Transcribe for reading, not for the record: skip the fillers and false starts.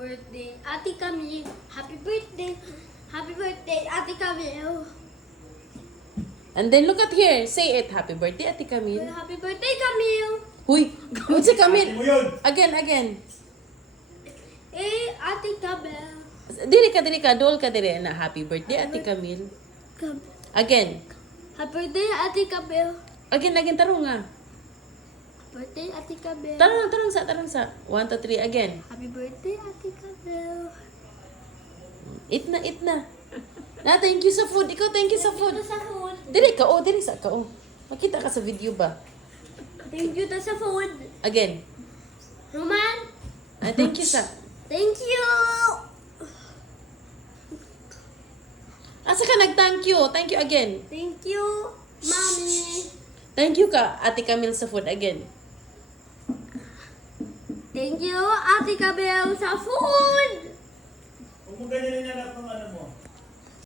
birthday, Ate Camille. Happy birthday. Happy birthday, Ate Camille. And then look at here. Say it. Happy birthday, Ate Camille. Happy birthday, Camille. Huy! What's si Camille? Mo yun. Again. Ate Camille. Diri ka. Dool ka diri na. Happy birthday, Ate Camille. Again. Happy birthday, Ate Camille. Again. Tarong nga. Happy birthday, Ate Camille. Tarong sa. 1, 2, 3. Again. Happy birthday, Ate Camille. Eat na. Na, thank you sa food. Ikaw, thank you sa food. Thank you sa food. Diri sa ka. Makita ka sa video ba? Thank you sa food. Again. Roman, Thank you sa. thank you. Asa ka nag-thank you? Thank you again. Thank you, Mommy. Thank you ka, Ate Camille sa food again. Thank you, Ate Camille sa food.